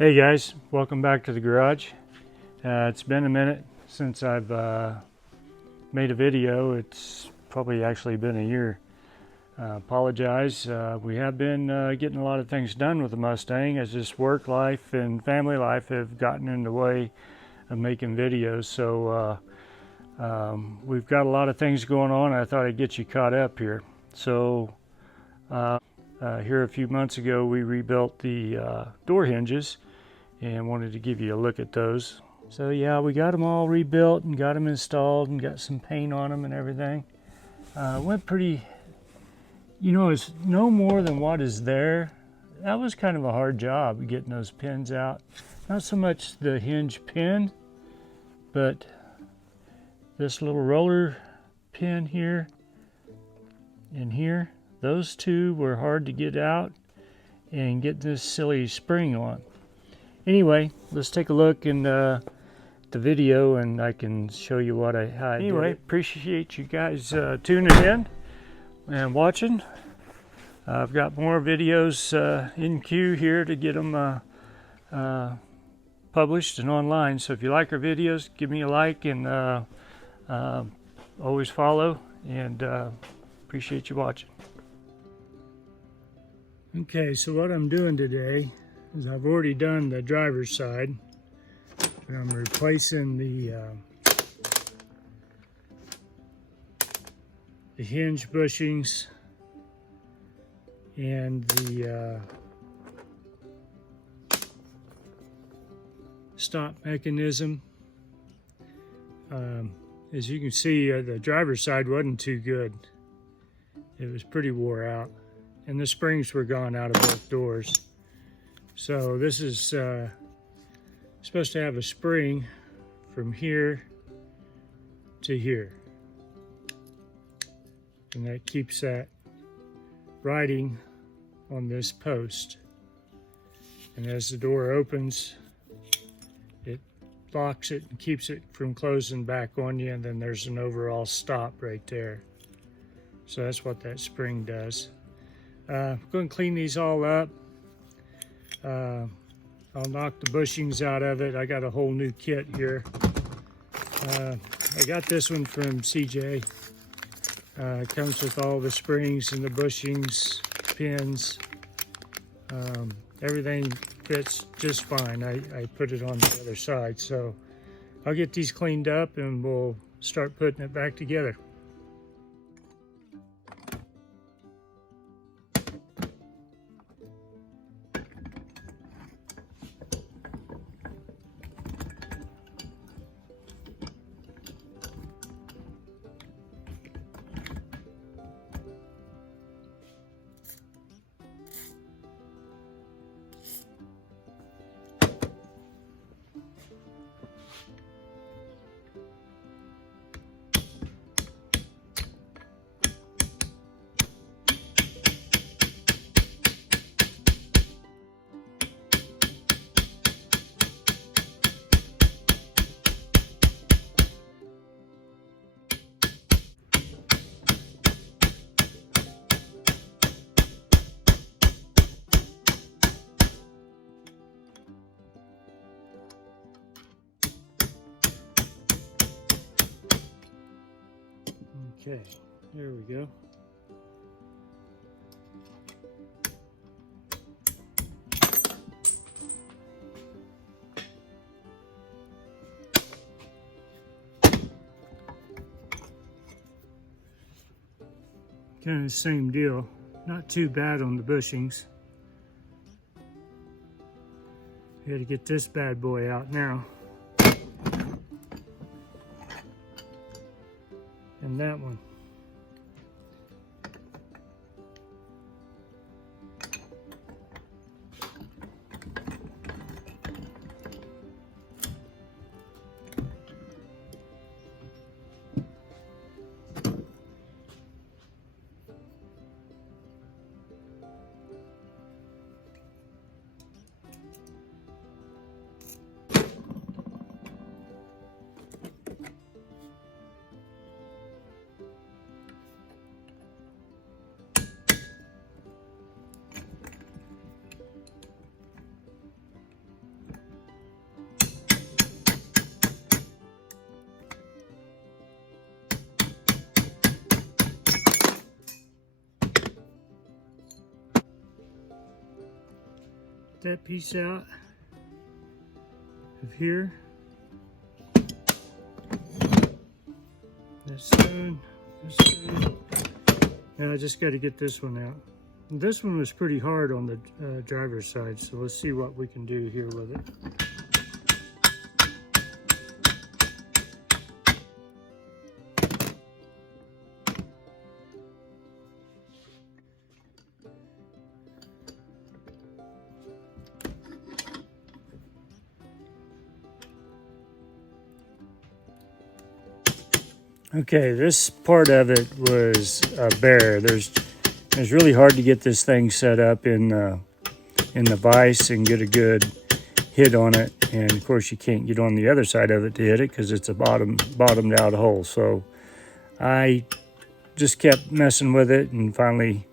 Hey guys, welcome back to the garage. It's been a minute since I've made a video. It's probably actually been a year. Apologize. We have been getting a lot of things done with the Mustang as just work life and family life have gotten in the way of making videos. So we've got a lot of things going on. I thought I'd get you caught up here. So here a few months ago we rebuilt the door hinges and wanted to give you a look at those. So yeah, we got them all rebuilt and got them installed and got some paint on them and everything. Went pretty, it's no more than what is there. That was kind of a hard job getting those pins out. Not so much the hinge pin, but this little roller pin here and here. Those two were hard to get out and get this silly spring on. Anyway, let's take a look in the video and I can show you how I did it. Anyway, appreciate you guys tuning in and watching. I've got more videos in queue here to get them published and online. So if you like our videos, give me a like and always follow, and appreciate you watching. Okay, so what I'm doing today is I've already done the driver's side, and I'm replacing the hinge bushings and the stop mechanism. As you can see, the driver's side wasn't too good. It was pretty wore out, and the springs were gone out of both doors. So this is supposed to have a spring from here to here, and that keeps that riding on this post. And as the door opens, it locks it and keeps it from closing back on you, and then there's an overall stop right there. So that's what that spring does. I'm going to clean these all up. I'll knock the bushings out of it. I got a whole new kit here. I got this one from CJ. It comes with all the springs and the bushings, pins. Everything fits just fine. I put it on the other side. So I'll get these cleaned up and we'll start putting it back together. Okay, there we go. Kind of the same deal. Not too bad on the bushings. We got to get this bad boy out now. And that one. that piece out of here. That's done. That's done. Now I just got to get this one out. This one was pretty hard on the driver's side, so let's see what we can do here with it. Okay, this part of it was a bear. It's really hard to get this thing set up in the vise and get a good hit on it. And of course, you can't get on the other side of it to hit it because it's a bottomed out hole. So I just kept messing with it and finally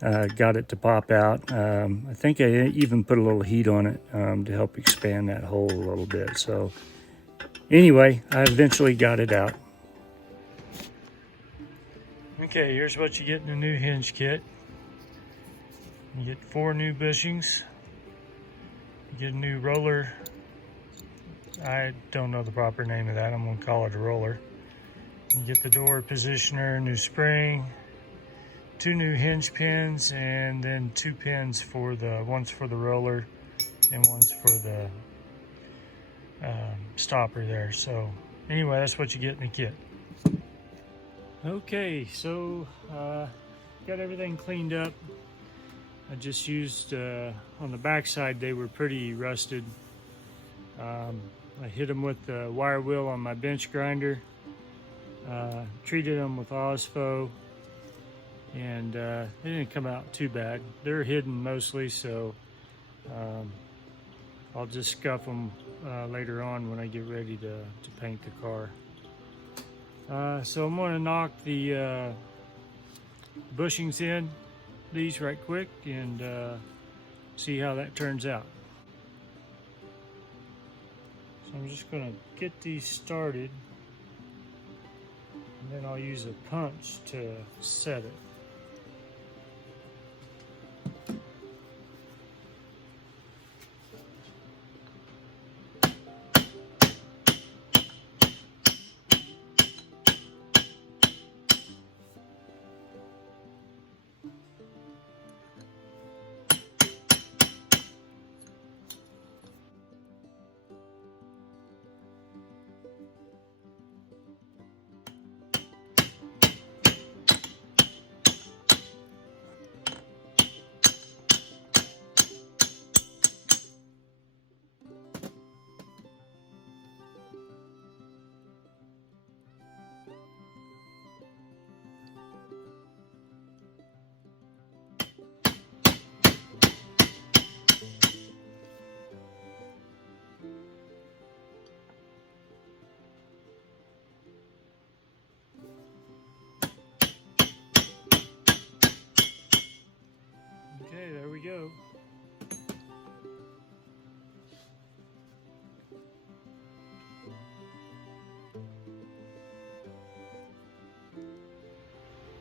got it to pop out. I think I even put a little heat on it to help expand that hole a little bit. So anyway, I eventually got it out. Okay, here's what you get in the new hinge kit. You get 4 new bushings. You get a new roller. I don't know the proper name of that. I'm going to call it a roller. You get the door positioner, new spring, 2 new hinge pins, and then 2 pins for one's for the roller and one's for the stopper there. So anyway, that's what you get in the kit. Okay, so got everything cleaned up. I just used, on the back side, they were pretty rusted. I hit them with the wire wheel on my bench grinder, treated them with Ospo, and they didn't come out too bad. They're hidden mostly, so I'll just scuff them later on when I get ready to paint the car. So I'm going to knock the bushings in, these right quick, and see how that turns out. So I'm just going to get these started, and then I'll use a punch to set it. Okay, there we go.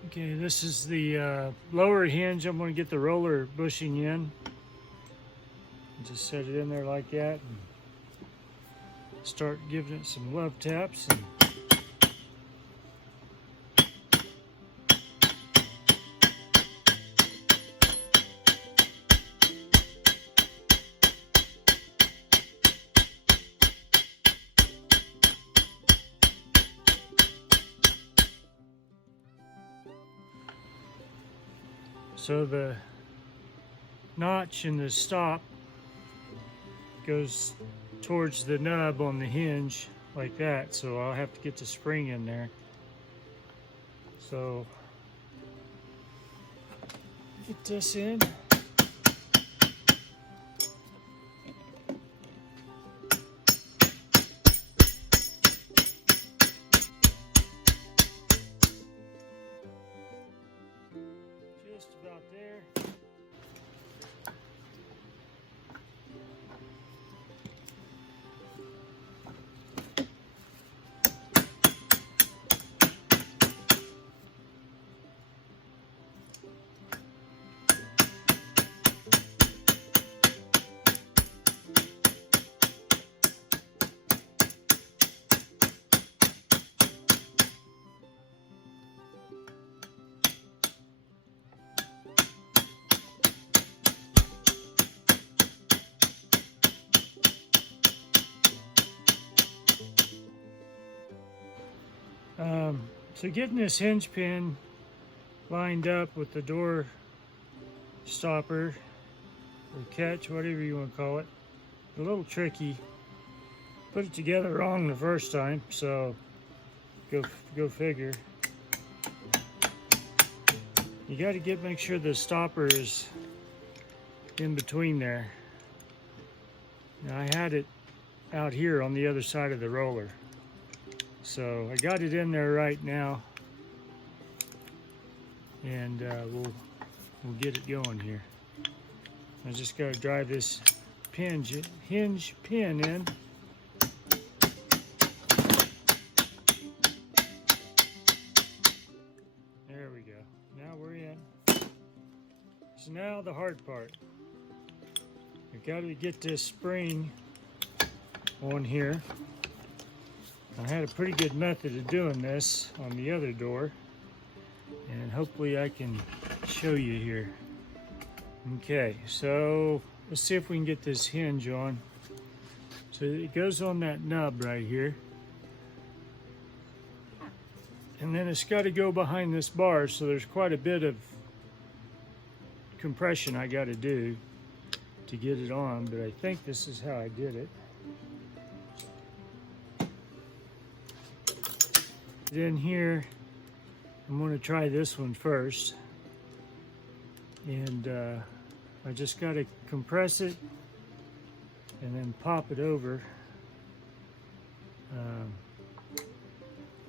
Okay, this is the lower hinge. I'm going to get the roller bushing in. Just set it in there like that and start giving it some love taps. And so the notch in the stop goes towards the nub on the hinge like that, so I'll have to get the spring in there. So get this in. Just about there. So getting this hinge pin lined up with the door stopper or catch, whatever you want to call it, a little tricky. Put it together wrong the first time, so go figure. You got to make sure the stopper is in between there. Now I had it out here on the other side of the roller, so I got it in there right now, and we'll get it going here. I just got to drive this hinge pin in. There we go. Now we're in. So now the hard part. I've got to get this spring on here. I had a pretty good method of doing this on the other door, and hopefully I can show you here. Okay, so let's see if we can get this hinge on. So it goes on that nub right here, and then it's got to go behind this bar, so there's quite a bit of compression I got to do to get it on, but I think this is how I did it. Then here, I'm going to try this one first, and I just got to compress it and then pop it over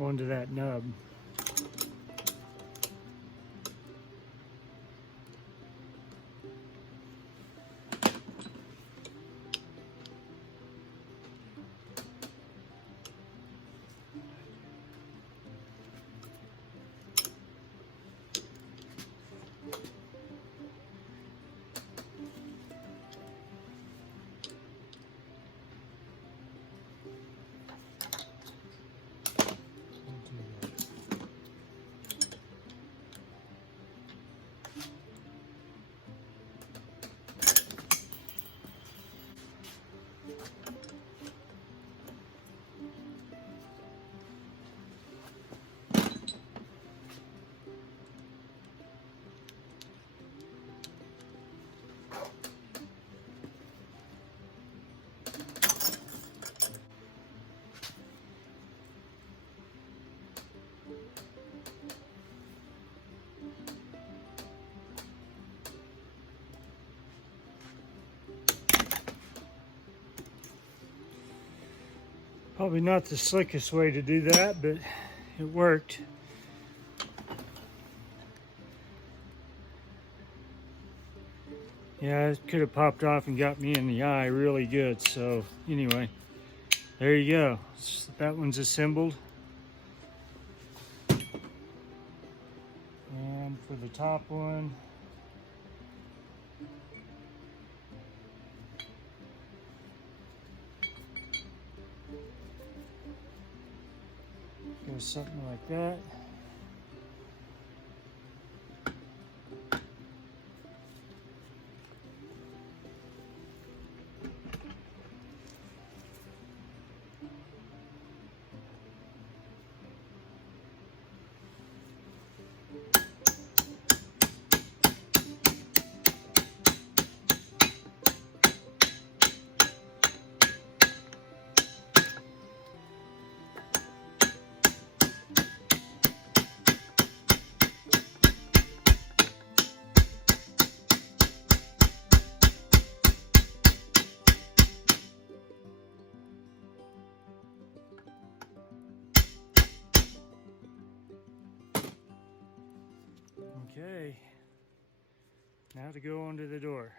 onto that nub. Probably not the slickest way to do that, but it worked. Yeah, it could have popped off and got me in the eye really good. So anyway, there you go. That one's assembled. And for the top one, goes something like that. Okay, now to go onto the door.